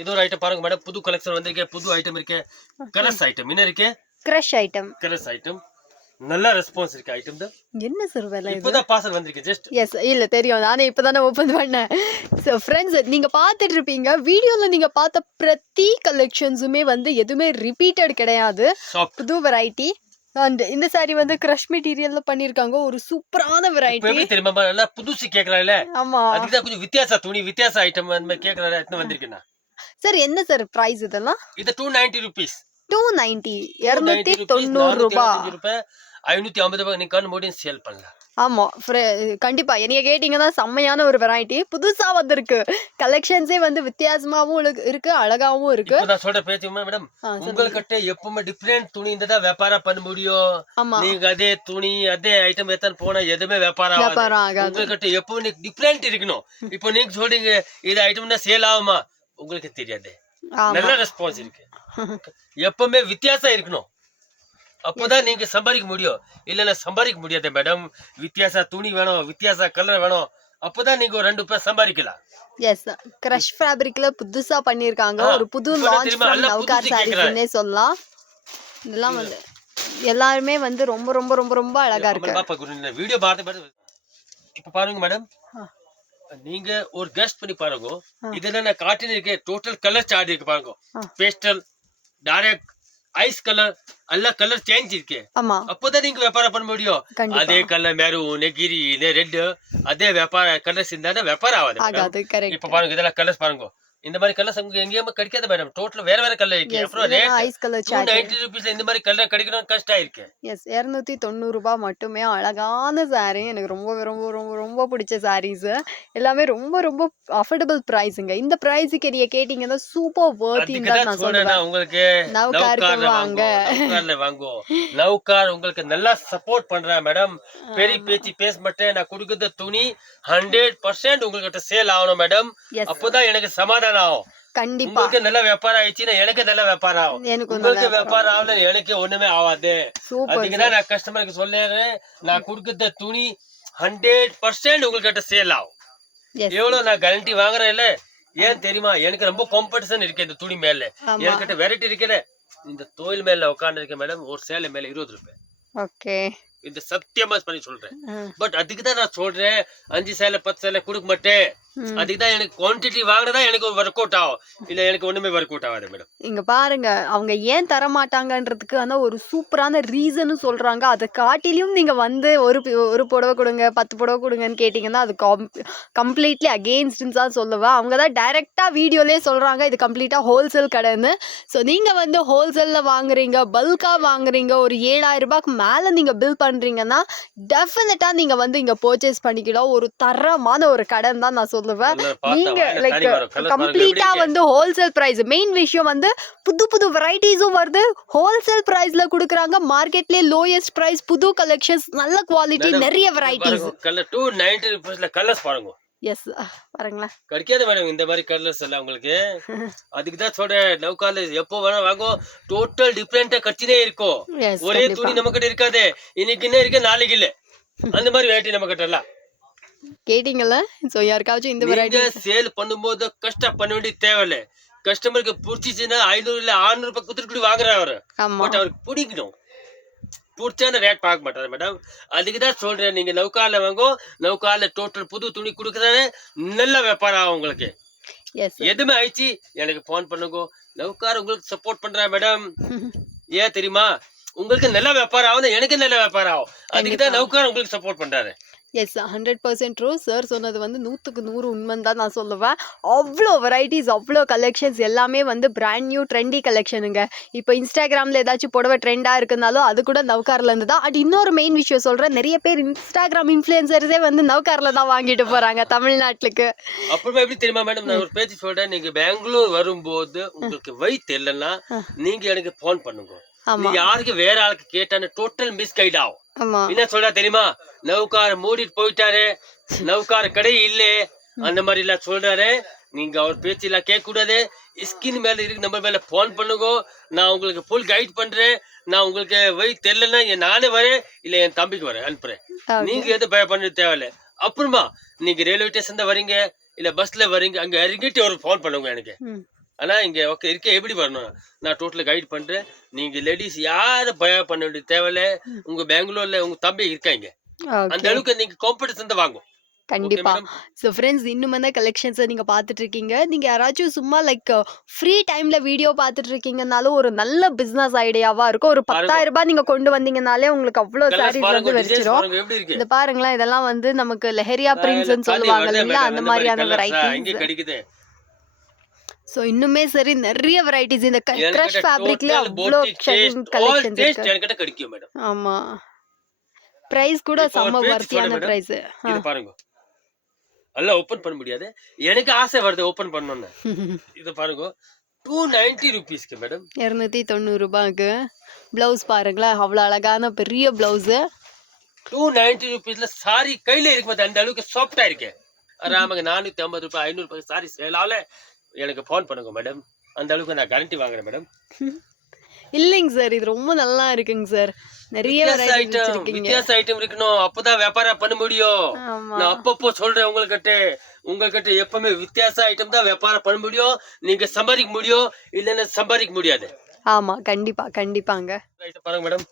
இது ஒரு ஐட்டம் பாருங்க மேடம், புது கலெக்ஷன் வந்திருக்கு, புது ஐட்டம் இருக்கு, கலர்ஸ் ஐட்டம் என்ன இருக்கு, கிரஷ் ஐட்டம், கலர்ஸ் ஐட்டம். நல்ல ரெஸ்பான்ஸ் இருக்கு ஐட்டம் தான். என்ன சார் விலை இது? இப்போதான் பார்சல் வந்திருக்கு ஜஸ்ட். எஸ் இல்ல தெரியும், நானே இப்பதானே ஓபன் பண்ணேன். ஸோ ஃப்ரெண்ட்ஸ், நீங்க பார்த்துட்டு இருப்பீங்க வீடியோல, நீங்க பார்த்த பிரதி கலெக்ஷன்ஸுமே வந்து எதுவுமே ரிப்பீட்டட் கிடையாது, சாஃப்ட். புது வெரைட்டி. அண்ட் இந்த சாரி வந்து கிரஷ் மெட்டீரியல்ல பண்ணிருக்காங்க, ஒரு சூப்பரான இப்போ வெரைட்டி. எப்படி தெரியுமா, நல்லா புதுசு கேக்குறாங்கல, ஆமா அதுக்கு தான் கொஞ்சம் வித்தியாச துணி, வித்தியாச ஐட்டம் அந்த மாதிரி கேக்குறாங்க, எடுத்து வந்திருக்கேன். சார், என்ன சார் பிரைஸ் இதெல்லாம்? இது 290 ரூபீஸ். 290, 290 ரூபாய். 550 ரூபாய் நீ கண்ணு மூடி சேல் பண்ணலாம். ஆமா கண்டிப்பா, என்னைய கேட்டீங்கன்னா செம்மையான ஒரு வெரைட்டி, புதுசா வந்திருக்கு. கலெக்ஷன்ஸே வந்து வித்தியாசமாவும் இருக்கு, அழகாவும் இருக்கு. நான் சொல்ற பேச்சு மேடம், உங்ககிட்ட எப்பவுமே டிஃபரெண்ட் துணி இருந்தா வியாபாரம் பண்ண முடியும். நீங்க அதே துணி அதே ஐட்டம் எத்தனை போனா எதுவுமே வியாபாரம் ஆகாது. உங்ககிட்ட எப்பவுமே டிஃபரெண்ட் இருக்கணும். இப்போ நீங்க சொல்றீங்க இது ஐட்டம்னா சேல் ஆகுமா, உங்களுக்கு தெரியாது. நல்ல ரெஸ்பான்ஸ் இருக்கு. எப்பவுமே வித்தியாசம் இருக்கணும், அப்பதான் நீங்க சம்பாதிக்க முடியும். இல்லன்னா சம்பாதிக்க முடியாது மேடம். வித்தியாச துணி வேணும், வித்தியாச கலர் வேணும், அப்பதான் நீங்க ஒரு 2 ரூபாய் சம்பாதிக்கலாம். எஸ், கிரஷ் ஃபேப்ரிக்ல புதுசா பண்ணிருக்காங்க, ஒரு புது லான்ச் ஃப்ரம் நவ்கார் சாரீஸ்னே சொல்லலாம். இதெல்லாம் வந்து எல்லாருமே வந்து ரொம்ப ரொம்ப ரொம்ப ரொம்ப அழகா இருக்கு. வீடியோ பார்த்து இப்ப பாருங்க மேடம், நீங்க ஒரு கெஸ்ட் பண்ணி பாருங்க. இதெல்லாம் நான் காட்டின இருக்கே, டோட்டல் கலர் சார்ட் இருக்கு பாருங்க. பேஸ்டல், டைரக்ட், ஐஸ் கலர், எல்லா கலர் சேஞ்ச் இருக்கு. அப்போதான் நீங்க வியாபாரம் பண்ண முடியும். அதே கலர் மெரூன், கிரீன், ரெட், அதே வியாபார கலர்ஸ் இருந்தா வியாபாரம் ஆகாது. இப்ப பாருங்க, இதெல்லாம் கலர்ஸ் பாருங்க. இந்த மாதிரி கலர்ஸ் உங்களுக்கு எங்கேயுமே கிடைக்காது மேடம். டோட்டல் வேற வேற கலர் இருக்கு. அப்புறம் ரேட் 290 ரூபீஸ்ல இந்த மாதிரி கலர் கிடைக்கணும் கஷ்டம் இருக்கு. எஸ், 290 ரூபாய் மட்டுமே. அழகான சாரி, எனக்கு ரொம்ப ரொம்ப ரொம்ப ரொம்ப பிடிச்ச சாரீஸ் எல்லாமே. ரொம்ப ரொம்ப அஃபோர்டபிள் பிரைஸ்ங்க. இந்த பிரைஸ்க்கு நீங்க கேட்டீங்கன்னா சூப்பர் வர்த்தின்னு தான் நான் சொல்றேன். உங்களுக்கு நவ்கார்ல வாங்க, நவ்கார்ல வாங்கோ. நவ்கார் உங்களுக்கு நல்லா சப்போர்ட் பண்றா மேடம். பெரிய பேச்சு பேச மாட்டேன். நான் கொடுக்கிற துணி 100% உங்ககிட்ட சேல் ஆகணும் மேடம். அப்போதான் எனக்கு சமாதானம். கண்டிப்பா உங்களுக்கு நல்ல வியாபாரம் ஆயிடுச்சுன்னா எனக்கு நல்ல வியாபாரம் ஆகும். உங்களுக்கு வியாபாரம் ஆகல எனக்கு ஒண்ணுமே ஆகாது. அதுக்குதான் நான் கஸ்டமருக்கு சொல்றேன், நான் கொடுக்கிற துணி 100% உங்ககிட்ட சேல் ஆகும். எவ்வளவு நான் கேரண்டி வாங்குறேன் இல்ல. ஏன் தெரியுமா, எனக்கு ரொம்ப காம்படிஷன் இருக்கு இந்த துணி மேல. என்கிட்ட வெரைட்டி இருக்குல்ல. இந்த தொழில் மேல உட்கார்ந்து இருக்க மேடம், ஒரு சேலை மேல 20 ரூபாய். ஓகே, இந்த சத்தியமா பண்ணி சொல்றேன். பட் அதுக்குதான் நான் சொல்றேன், 5 சேலை 10 சேலை கொடுக்க மாட்டேன். அதுக்குதான் எனக்கு குவான்டிட்டி வாங்கினதா எனக்கு ஒர்க் அவுட் ஆகும். இல்ல எனக்கு ஒண்ணுமே ஒர்க் அவுட் ஆகாது மேடம். இங்க பாருங்க, அவங்க ஏன் தர மாட்டாங்கன்றதுக்கு ஆனா ஒரு சூப்பரான ரீசனும் சொல்றாங்க. அதை காட்டிலும் நீங்க வந்து ஒரு புடவை கொடுங்க, 10 புடவை கொடுங்கன்னு கேட்டீங்கன்னா அது கம்ப்ளீட்லி அகெயின்ஸ்ட்னு தான் சொல்லுவேன். அவங்க தான் டைரக்டா வீடியோலயே சொல்றாங்க இது கம்ப்ளீட்டா ஹோல்சேல் கடைன்னு. ஸோ நீங்க வந்து ஹோல்சேல்ல வாங்குறீங்க, பல்கா வாங்குறீங்க, ஒரு 7000 ரூபாய்க்கு மேல நீங்க பில் பண்றீங்கன்னா டெஃபினட்டா நீங்க வந்து இங்க பர்ச்சேஸ் பண்ணிக்கலாம். ஒரு தரமான ஒரு கடன் தான் நான் சொல்லுவேன். நீங்க லைக் கம்ப்ளீட்டா வந்து ஹோல்சேல் பிரைஸ். மெயின் விஷயம் வந்து புது புது வெரைட்டிஸும் வருது, ஹோல்சேல் பிரைஸ்ல குடுக்குறாங்க. மார்க்கெட்லயே லோயஸ்ட் பிரைஸ், புது கலெக்ஷன்ஸ், நல்ல குவாலிட்டி, நிறைய வெரைட்டிஸ். கலர் 290 ரூபாய்ல கலர்ஸ் பாருங்க. எஸ், பாருங்களேன், கிடைக்காது மேடம் இந்த மாதிரி கலர்ஸ் எல்லாம் உங்களுக்கு. அதுக்கு தான் சொல்றேன், நவ்கார்ல எப்போ வேணா வாங்கோ. டோட்டல் டிஃபரெண்டா கட்சினே இருக்கும். ஒரே துணி நம்ம கிட்ட இருக்காது. இன்னைக்கு என்ன இருக்கு நாளைக்கு இல்ல, அந்த மாதிரி வெரைட்டி நம்ம கிட்ட எல்லாம். கேட்டீங்கல்ல? சோ யாருக்காச்சும் இந்த வெரைட்டி சேல் பண்ணும்போது கஷ்டம் பண்ண வேண்டிய தேவையில்லை. கஸ்டமருக்கு பிடிச்சிச்சுன்னா 500 இல்ல 600 ரூபாய் குடுத்துட்டு வாங்குறாரு அவரு. பட் அவருக்கு பிடிக்கணும், பிடிச்சான ரேட் பார்க்க மாட்டாரு மேடம். அதுக்குதான் சொல்றேன், நீங்க நவ்கார்ல வாங்கோ. நவ்கார்ல டோட்டல் புது துணி கொடுக்குறாரு, நல்ல வியாபாரம் ஆகும் உங்களுக்கு. எதுவுமே ஆயிடுச்சு எனக்கு போன் பண்ணுங்க. நவ்கார் உங்களுக்கு சப்போர்ட் பண்றா மேடம். ஏன் தெரியுமா, உங்களுக்கு நல்ல வியாபாரம் ஆகும், எனக்கு நல்ல வியாபாரம் ஆகும். அதுக்குதான் நவ்கார் உங்களுக்கு சப்போர்ட் பண்றாரு. S, 100% true. சார் சொன்னது வந்து 100க்கு 100 உண்மைன்னு தான் நான் சொல்லுவேன். அவ்வளோ வெரைட்டிஸ், அவ்வளோ கலெக்ஷன்ஸ் எல்லாமே வந்து பிராண்ட் நியூ ட்ரெண்டி கலெக்ஷனுங்க. இப்போ இன்ஸ்டாகிராமில் ஏதாச்சும் புடவை ட்ரெண்டாக இருக்குனாலும் அது கூட நவ்கார்ல இருந்து தான். அது இன்னொரு மெயின் விஷயம் சொல்கிறேன், நிறைய பேர் இன்ஸ்டாகிராம் இன்ஃப்ளூயன்சர்ஸே வந்து நவ்கார்ல தான் வாங்கிட்டு போகிறாங்க தமிழ்நாட்டுக்கு. அப்புறமா எப்படி தெரியுமா மேடம், நான் ஒரு பேச்சு சொல்றேன், நீங்க பெங்களூர் வரும்போது உங்களுக்கு வயிற்று இல்லைன்னா நீங்க எனக்கு போன் பண்ணுங்க. நீங்க யாருக்கு வேற ஆளுக்கு கேட்டான்னு டோட்டல் மிஸ் கைட் ஆகும். என்ன சொல்றா தெரியுமா, நவ்கார் மூடிட்டு போயிட்டாரு, நவ்கார் கடை இல்லே, அந்த மாதிரி எல்லாம் சொல்றாரு. நீங்க அவர் பேச்சு எல்லாம் கேட்க கூடாது. ஸ்கின் மேல இருக்கு நம்பர் மேல போன் பண்ணுங்க. நான் உங்களுக்கு ஃபுல் கைட் பண்றேன். நான் உங்களுக்கு வழி தெரியலன்னா நானே வரேன், இல்ல என் தம்பிக்கு வரேன் அனுப்புறேன். நீங்க எதுவும் பய பண்ண தேவையில்ல. அப்புறமா நீங்க ரயில்வே ஸ்டேஷன் தான் வரீங்க இல்ல பஸ்ல வரீங்க, அங்க இறங்கிட்டு ஒரு போன் பண்ணுங்க எனக்கு. ஆனா இங்க ஓகே இருக்க எப்படி வரணும் நான் டோட்டலா கைட் பண்றேன். நீங்க லேடிஸ் யாரும் பயம் பண்ண வேண்டிய தேவையில்ல. உங்க பெங்களூர்ல உங்க தம்பி இருக்காங்க. அந்த ஓகே. அளவுக்கு நீங்க காம்படிஷன் தான் வாங்கும். ஓகே கண்டிப்பா. மேடம். ஸோ ஃப்ரெண்ட்ஸ் இன்னும் வந்து கலெக்ஷன்ஸ நீங்க பார்த்துட்டு இருக்கீங்க. நீங்க யாராச்சும் சும்மா லைக் ஃப்ரீ டைம்ல வீடியோ பார்த்துட்டு இருக்கீங்கனாலும் ஒரு நல்ல பிசினஸ் ஐடியாவா இருக்கும். ஒரு ரூ. பாருங்க 10,000 நீங்க கொண்டு வந்தீங்கனாலே உங்களுக்கு அவ்ளோ கலர்ஸ் சாரீஸ் பாருங்க, வந்து டிசைன்ஸ் வெடிச்சிரும். பாருங்க எப்படி இருக்கு. இத பாருங்களேன், இதெல்லாம் வந்து நமக்கு லெஹரியா இல்ல பிரிண்ட்ஸ்ன்னு தண்ணி சொல்லுவாங்க வருதே இல்லைங்களா? மேடம். அந்த அந்த மாதிரி மாரியான கலர்ஸா வெரைட்டீஸ். இங்க கிடைக்குது. ஸோ இன்னுமே சரி நெறைய வெரைட்டீஸ் இந்த கிரஷ் என்கிட்ட ஃபேப்ரிக்லயே டோட்டல் அவ்ளோ போட்டிக் டேஸ்ட் ஆல் கலெக்ஷன்ஸ் டேஸ்ட் இருக்கு. என்கிட்ட கிடைக்கும் மேடம். ஆமா. பிரைஸ் கூட இப்போ ஒரு செம்ம பேஜ் சொல்றேன் வொர்த்தியான மேடம். பிரைஸ். இது பாருங்க. எல்லாம் ஓபன் பண்ண முடியாது. எனக்கு ஆசை வருது ஓபன் பண்ணனும்னு. இது பாருங்க. 290 ரூபீஸ்க்கு மேடம். ரூ. 290க்கு பிளவுஸ் பாருங்களேன். அவ்வளோ அழகான பெரிய பிளவுஸ். 290 ரூபீஸ்ல சாரி கையில இருக்கு பாத்து அந்த அளவுக்கு சாஃப்ட்டா இருக்கு. ஆராமங்க 450 ரூபாய் 500 ரூபாய் சாரி சேல் ஆல எனக்கு ஃபோன் பண்ணுங்க மேடம். அந்த அளவுக்கு நான் கேரண்டி வாங்குறேன் மேடம். இல்லைங்க சார். இது ரொம்ப நல்லா இருக்குங்க சார். நிறைய வெரைட்டிஸ் வச்சிருக்கீங்க. வித்தியாச ஐட்டம் இருக்கணும். அப்பதான் வியாபாரம் பண்ண முடியும். ஆமா. நான் அப்பப்போ சொல்றேன் உங்ககிட்ட எப்பவுமே வித்தியாச ஐட்டம் தான் வியாபாரம் பண்ண முடியும். நீங்க சம்பாதிக்க முடியும். இல்லைன்னா சம்பாதிக்க முடியாது. ஆமா. கண்டிப்பா, கண்டிப்பாங்க. ஐட்டம் பாருங்க மேடம்.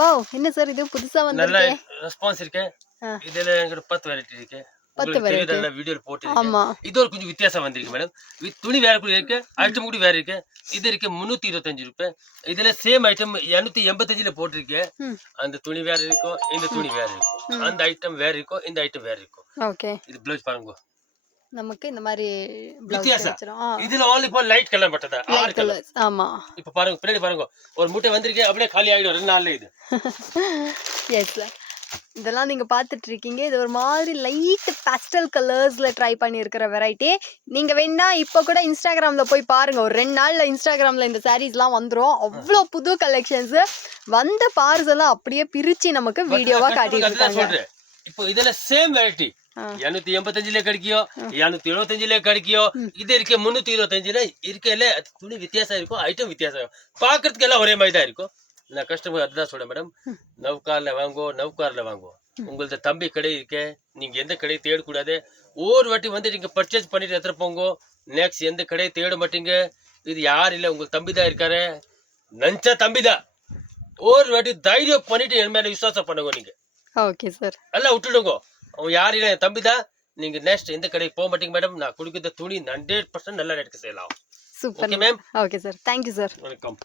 வாவ்! என்ன சார் இது புதுசா நல்ல வந்திருக்கே? ரெஸ்பான்ஸ் இருக்கு. ஆ. இதுல என்கிட்ட 10 வெரைட்டி இருக்கு. 10 உங்களுக்கு வெரைட்டி. தெரியுதல்ல வீடியோல போட்டுருக்கேன். ஆமா. இது ஒரு கொஞ்சம் வித்தியாசம் வந்திருக்கு மேடம். துணி வேற கூட இருக்கு. ஐட்டம் கூட வேற இருக்கு. இது இருக்கு 325 ரூபாய். இதுல சேம் ஐட்டம் 285ல போட்டிருக்கு. ம். அந்த துணி வேற இருக்கும். இந்த துணி வேற இருக்கும். அந்த ஐட்டம் வேற இருக்கும். இந்த ஐட்டம் வேற இருக்கும். ஓகே. இது ப்ளவுஸ் பாருங்க. நமக்கு இந்த மாதிரி பிளவுஸ் வித்தியாசம். கிடைச்சிரும். இதுல only for லைட் கலர் மட்டும் தான். 6 லைட் கலர். கலர்ஸ். ஆமா. இப்ப பாருங்க பின்னாடி பாருங்க. ஒரு மூட்டை வந்திருக்கு அப்படியே காலி ஆயிடும் 2 நாள்ல இது. Yes sir. இதெல்லாம் நீங்க பார்த்துட்டு இருக்கீங்க. இது ஒரு மாதிரி லைட் பாஸ்டல் கலர்ஸ்ல ட்ரை பண்ணியிருக்கிற வெரைட்டி. நீங்க வேணா இப்போ கூட இன்ஸ்டாகிராம்ல போய் பாருங்க. ஒரு 2 நாள்ல இன்ஸ்டாகிராம்ல இந்த சாரீஸ்லாம் வந்துரும். அவ்வளோ புது கலெக்ஷன்ஸ். வந்த பார்சல்லாம் அப்படியே பிரிச்சு நமக்கு வீடியோவா காட்டிட்டு இருக்காங்க. சொல்றேன். இப்போ இதுல சேம் வெரைட்டி 285ல கிடைக்கும். 275ல கிடைக்கும். இது இருக்கு 325ல இருக்கல துணி வித்தியாசம் இருக்கும். ஐட்டம் வித்தியாசம் இருக்கும். பாக்குறதுக்கு எல்லாம் ஒரே மாதிரி தான் இருக்கும். நான் கஸ்டமர் அதுதான் சொல்றேன் மேடம். நவ்கார்ல வாங்கோ. உங்களது தம்பி கடை இருக்கு. நீங்க எந்த கடை தேடக்கூடாது. ஒரு வாட்டி வந்து நீங்க பர்ச்சேஸ் பண்ணிட்டு எடுத்துட்டு போங்க. நெக்ஸ்ட் எந்த கடை தேட மாட்டீங்க. இது யார் இல்ல உங்க தம்பி தான் இருக்காரு. நஞ்ச தம்பி தான். ஒரு வாட்டி தைரியம் பண்ணிட்டு என் மேல விசுவாசம் பண்ணுங்க நீங்க. Okay sir. எல்லாம் விட்டுடுங்க. அவன் யார் இல்ல என் தம்பி தான். நீங்க நெக்ஸ்ட் எந்த கடைக்கு போக மாட்டீங்க மேடம். நான் கொடுக்குற துணி 100% நல்ல ரேட்டுக்கு சேல் ஆகும். Super. Okay ma'am. Okay sir. Thank you sir. Welcome.